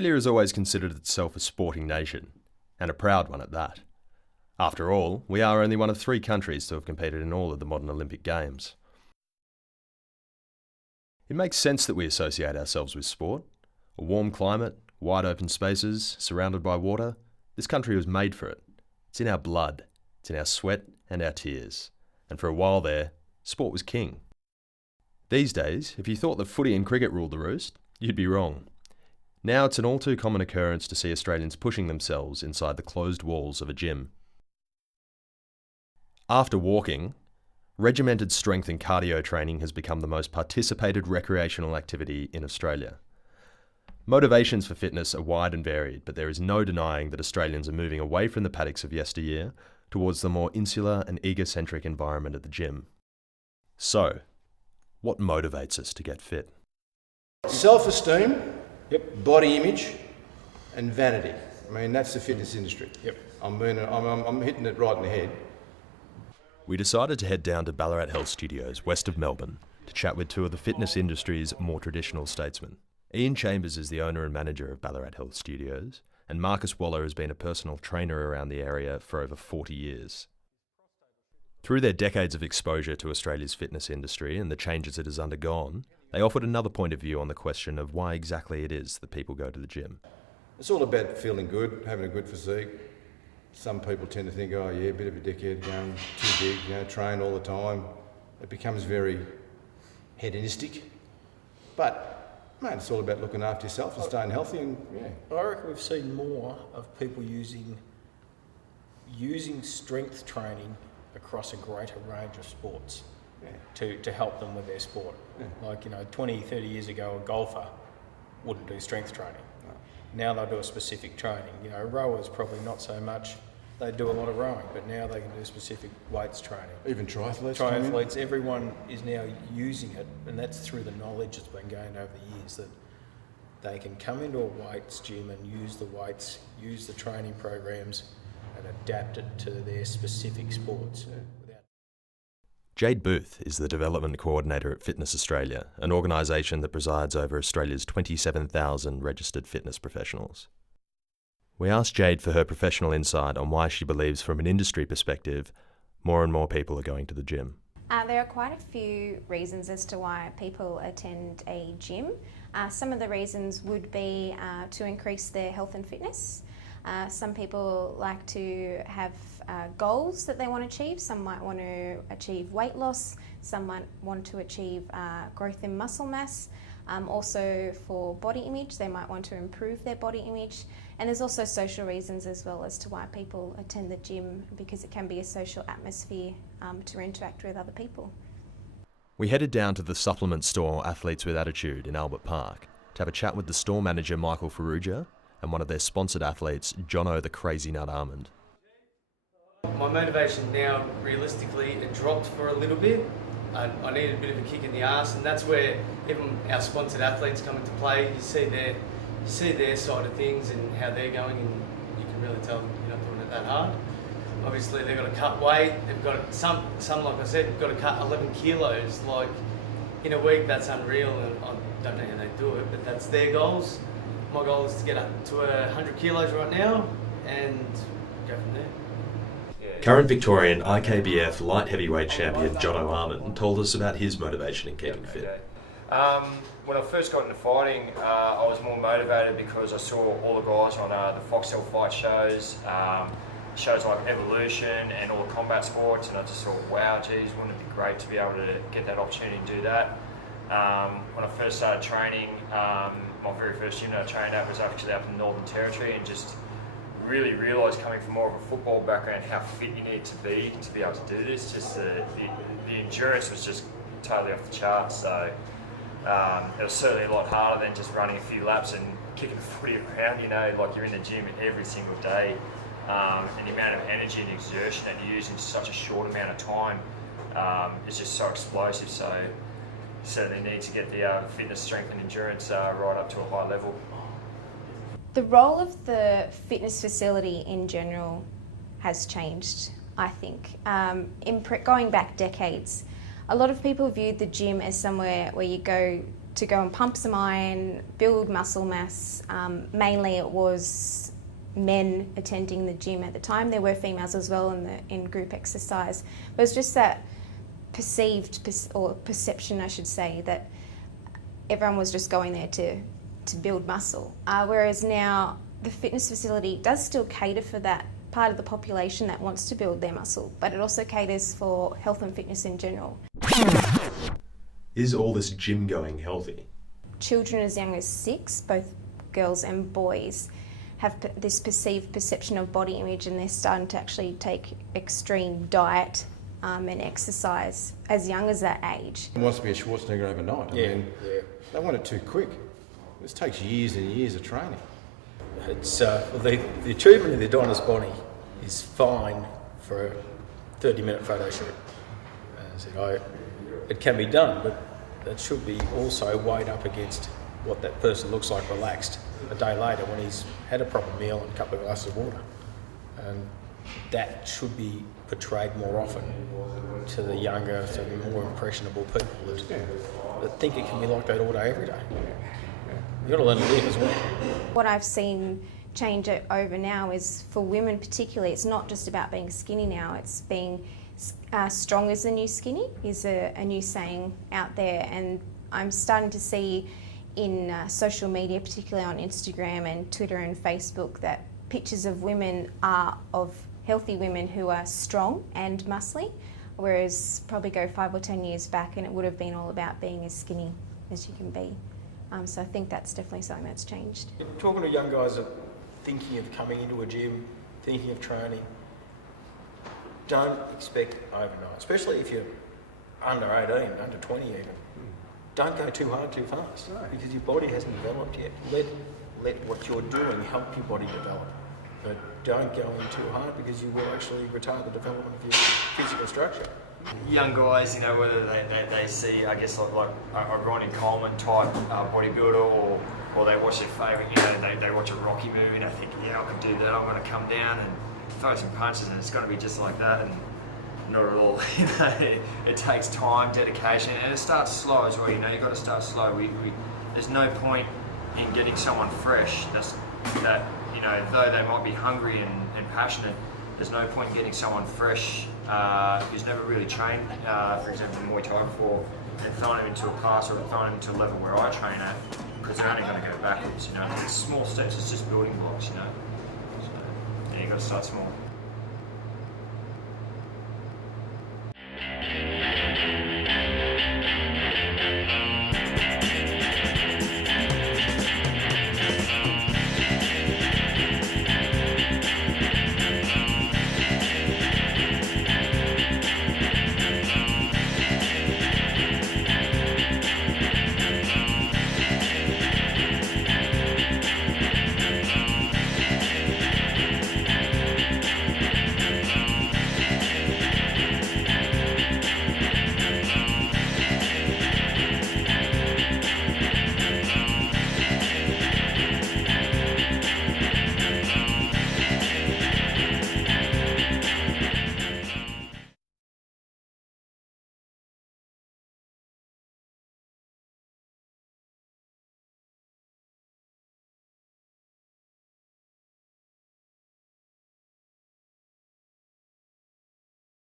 Australia has always considered itself a sporting nation, and a proud one at that. After all, we are only one of 3 countries to have competed in all of the modern Olympic Games. It makes sense that we associate ourselves with sport. A warm climate, wide open spaces, surrounded by water. This country was made for it. It's in our blood, it's in our sweat and our tears. And for a while there, sport was king. These days, if you thought that footy and cricket ruled the roost, you'd be wrong. Now it's an all too common occurrence to see Australians pushing themselves inside the closed walls of a gym. After walking, regimented strength and cardio training has become the most participated recreational activity in Australia. Motivations for fitness are wide and varied, but there is no denying that Australians are moving away from the paddocks of yesteryear towards the more insular and egocentric environment of the gym. So, what motivates us to get fit? Self-esteem, body image, and vanity. I mean, that's the fitness industry. I'm hitting it right in the head. We decided to head down to Ballarat Health Studios, west of Melbourne, to chat with 2 of the fitness industry's more traditional statesmen. Ian Chambers is the owner and manager of Ballarat Health Studios, and Marcus Waller has been a personal trainer around the area for over 40 years. Through their decades of exposure to Australia's fitness industry and the changes it has undergone, they offered another point of view on the question of why exactly it is that people go to the gym. It's all about feeling good, having a good physique. Some people tend to think, oh yeah, a bit of a dickhead, going too big, train all the time. It becomes very hedonistic. But, mate, it's all about looking after yourself and staying healthy and, I reckon we've seen more of people using strength training across a greater range of sports to help them with their sport. Like, 20, 30 years ago, a golfer wouldn't do strength training. Now they'll do a specific training. Rowers probably not so much. They do a lot of rowing, but now they can do specific weights training. Even triathletes. Triathletes, everyone is now using it, and that's through the knowledge that's been gained over the years that they can come into a weights gym and use the weights, use the training programs, and adapt it to their specific sports. Jade Booth is the Development Coordinator at Fitness Australia, an organisation that presides over Australia's 27,000 registered fitness professionals. We asked Jade for her professional insight on why she believes from an industry perspective, more and more people are going to the gym. There are quite a few reasons as to why people attend a gym. Some of the reasons would be to increase their health and fitness. Some people like to have goals that they want to achieve. Some might want to achieve weight loss. Some might want to achieve growth in muscle mass. Also for body image, they might want to improve their body image. And there's also social reasons as well as to why people attend the gym, because it can be a social atmosphere to interact with other people. We headed down to the supplement store Athletes with Attitude in Albert Park to have a chat with the store manager Michael Farrugia and one of their sponsored athletes, Jono the Crazy Nut Almond. My motivation now, realistically, it dropped for a little bit. I needed a bit of a kick in the arse, and that's where even our sponsored athletes come into play. You see their side of things and how they're going, and you can really tell you're not doing it that hard. Obviously, they've got to cut weight. They've got some like I said, got to cut 11 kilos. Like in a week, that's unreal, and I don't know how they do it, but that's their goals. My goal is to get up to 100 kilos right now and go from there. Current Victorian IKBF light heavyweight champion Jono Almond told us about his motivation in keeping fit. When I first got into fighting, I was more motivated because I saw all the guys on the Foxtel fight shows, shows like Evolution and all the combat sports, and I just thought, wow, geez, wouldn't it be great to be able to get that opportunity to do that. When I first started training, my very first gym that I trained at was actually up in the Northern Territory, and just really realised, coming from more of a football background, how fit you need to be able to do this. Just the endurance was just totally off the charts. So it was certainly a lot harder than just running a few laps and kicking the footy around. Like you're in the gym every single day, and the amount of energy and exertion that you use in such a short amount of time is just so explosive. So certainly need to get the fitness, strength and endurance right up to a high level. The role of the fitness facility in general has changed, I think. Going back decades, a lot of people viewed the gym as somewhere where you go to go and pump some iron, build muscle mass. Mainly it was men attending the gym at the time. There were females as well in group exercise. But it was just that perception, I should say, that everyone was just going there to build muscle. Whereas now the fitness facility does still cater for that part of the population that wants to build their muscle, but it also caters for health and fitness in general. Is all this gym going healthy? Children as young as 6, both girls and boys, have this perceived perception of body image, and they're starting to actually take extreme diet and exercise as young as that age. It wants to be a Schwarzenegger overnight. I mean, they want it too quick. This takes years and years of training. It's the achievement of the Adonis body is fine for a 30-minute photo shoot. As I said, it can be done, but that should be also weighed up against what that person looks like relaxed a day later when he's had a proper meal and a couple of glasses of water. And that should be portrayed more often to the younger, to the more impressionable people that think it can be like that all day, every day. You've got to learn to live as well. What I've seen change over now is, for women particularly, it's not just about being skinny now, it's being strong is the new skinny, is a new saying out there. And I'm starting to see in social media, particularly on Instagram and Twitter and Facebook, that pictures of women are of healthy women who are strong and muscly, whereas probably go 5 or 10 years back and it would have been all about being as skinny as you can be. So I think that's definitely something that's changed. Talking to young guys that are thinking of coming into a gym, thinking of training, don't expect overnight, especially if you're under 18, under 20 even. Don't go too hard too fast, because your body hasn't developed yet. Let what you're doing help your body develop. But don't go in too hard, because you will actually retard the development of your physical structure. Young guys, you know, whether they see, I guess, like a Ronnie Coleman type bodybuilder, or they watch their favourite, you know, they watch a Rocky movie and they think, yeah, I can do that, I'm going to come down and throw some punches and it's going to be just like that. And not at all. You know, it takes time, dedication, and it starts slow as well. You know, you've got to start slow. There's no point in getting someone fresh that you know, though they might be hungry and passionate, there's no point in getting someone fresh who's never really trained, for example, Muay Thai before, and throwing them into a class or throwing them into a level where I train at, because they're only going to go backwards. You know, it's small steps. It's just building blocks. You know, so yeah, you got to start small.